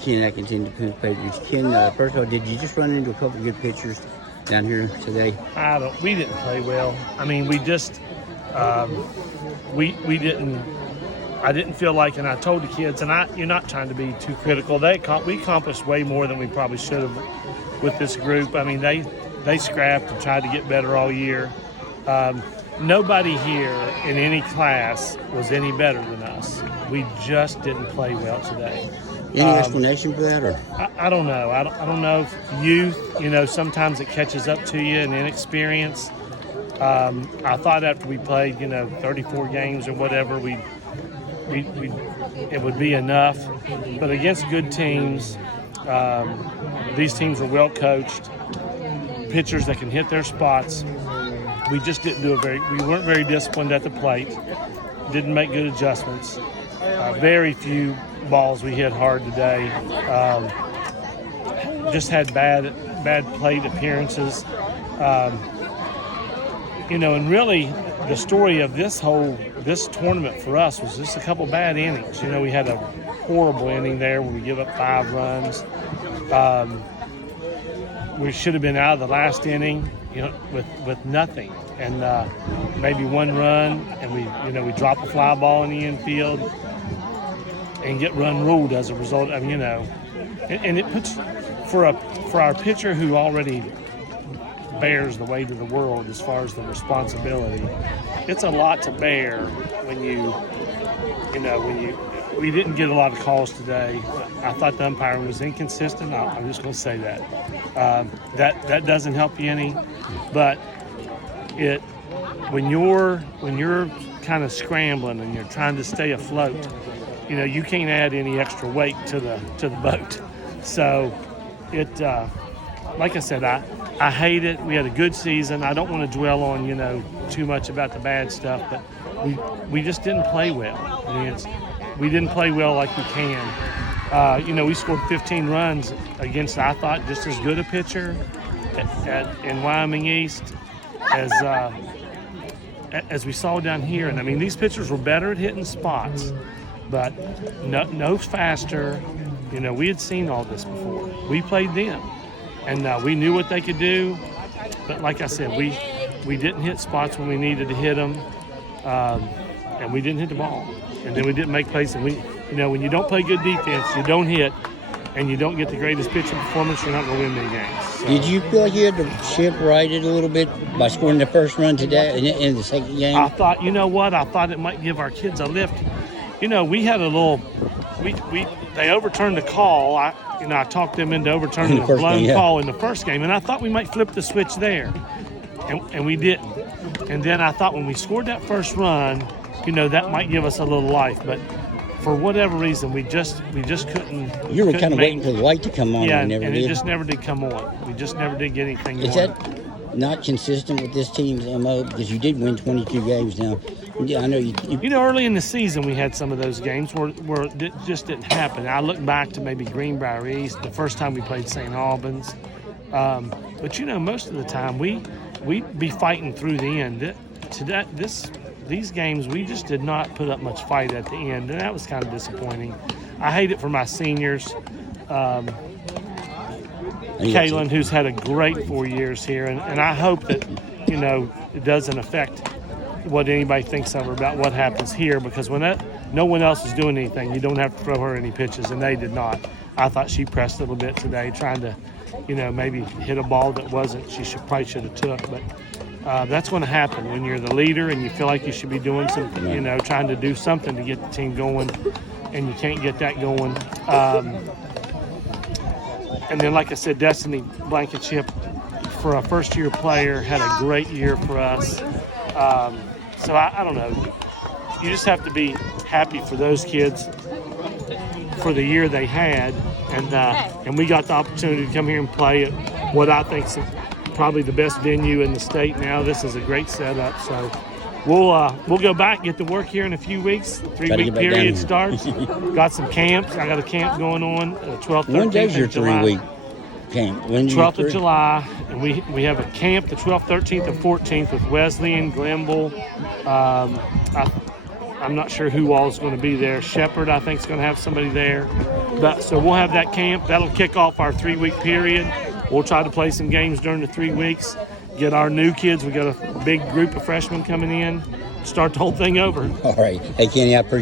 Ken Adkins in the Coons Patriots. Ken, first of all, did you just run into a couple of good pitchers down here today? We didn't play well. I mean, we just we didn't. I didn't feel like, and I told the kids, and you're not trying to be too critical. We accomplished way more than we probably should have with this group. I mean, they scrapped and tried to get better all year. Nobody here in any class was any better than us. We just didn't play well today. Any explanation for that? Or I don't know. I don't know if youth, sometimes it catches up to you and inexperience. I thought after we played, 34 games or whatever, it would be enough. But against good teams, these teams are well coached, pitchers that can hit their spots. We just didn't we weren't very disciplined at the plate, didn't make good adjustments. Very few balls we hit hard today. Just had bad plate appearances. And really the story of this tournament for us was just a couple bad innings. We had a horrible inning there where we give up 5 runs. We should have been out of the last inning, with nothing, and maybe 1 run, and we drop a fly ball in the infield and get run ruled as a result. And it puts for our pitcher who already bears the weight of the world as far as the responsibility. It's a lot to bear when we didn't get a lot of calls today. I thought the umpiring was inconsistent. I'm just going to say that. That doesn't help you any, but when you're kind of scrambling and you're trying to stay afloat, you can't add any extra weight to the boat. So like I said, I hate it. We had a good season. I don't want to dwell on too much about the bad stuff, but we just didn't play well. We didn't play well like we can. We scored 15 runs against, I thought, just as good a pitcher in Wyoming East as we saw down here. And these pitchers were better at hitting spots, but no faster. We had seen all this before. We played them, and we knew what they could do. But like I said, we didn't hit spots when we needed to hit them, and we didn't hit the ball. And then we didn't make plays. And when you don't play good defense, you don't hit, and you don't get the greatest pitching performance, you're not going to win many games. So. Did you feel like you had to ship righted a little bit by scoring the first run today in the second game? I thought, I thought it might give our kids a lift. We had a little. They overturned the call. I talked them into overturning a blown call in the first game, and I thought we might flip the switch there, and we didn't. And then I thought when we scored that first run, that might give us a little life, but for whatever reason, we just couldn't. You were kind of waiting for the light to come on. Yeah, and it just never did come on. We just never did get anything going. Is that not consistent with this team's MO? Because you did win 22 games now. Yeah, I know you. Early in the season, we had some of those games where it just didn't happen. I look back to maybe Greenbrier East, the first time we played St. Albans. But most of the time we'd be fighting through the end. These games, we just did not put up much fight at the end, and that was kind of disappointing. I hate it for my seniors. Kaylin, who's had a great 4 years here, and I hope that, it doesn't affect what anybody thinks of her about what happens here, because when no one else is doing anything, you don't have to throw her any pitches, and they did not. I thought she pressed a little bit today, trying to, maybe hit a ball that she probably should have took, but that's going to happen when you're the leader and you feel like you should be doing something, trying to do something to get the team going, and you can't get that going. And then, like I said, Destiny Blankenship, for a first-year player, had a great year for us. So I don't know. You just have to be happy for those kids for the year they had, and we got the opportunity to come here and play at what I think is probably the best venue in the state now. This is a great setup, so we'll go back, get to work here in a few weeks. 3-week period starts. Got some camps. I got a camp going on 12th, 13th. When does your 3-week camp? 12th of July, and we have a camp the 12th, 13th, and 14th with Wesleyan, Glenville. I'm not sure who all is going to be there. Shepherd, I think, is going to have somebody there. But so we'll have that camp. That'll kick off our 3-week period. We'll try to play some games during the 3 weeks. Get our new kids. We got a big group of freshmen coming in. Start the whole thing over. All right. Hey, Kenny, I appreciate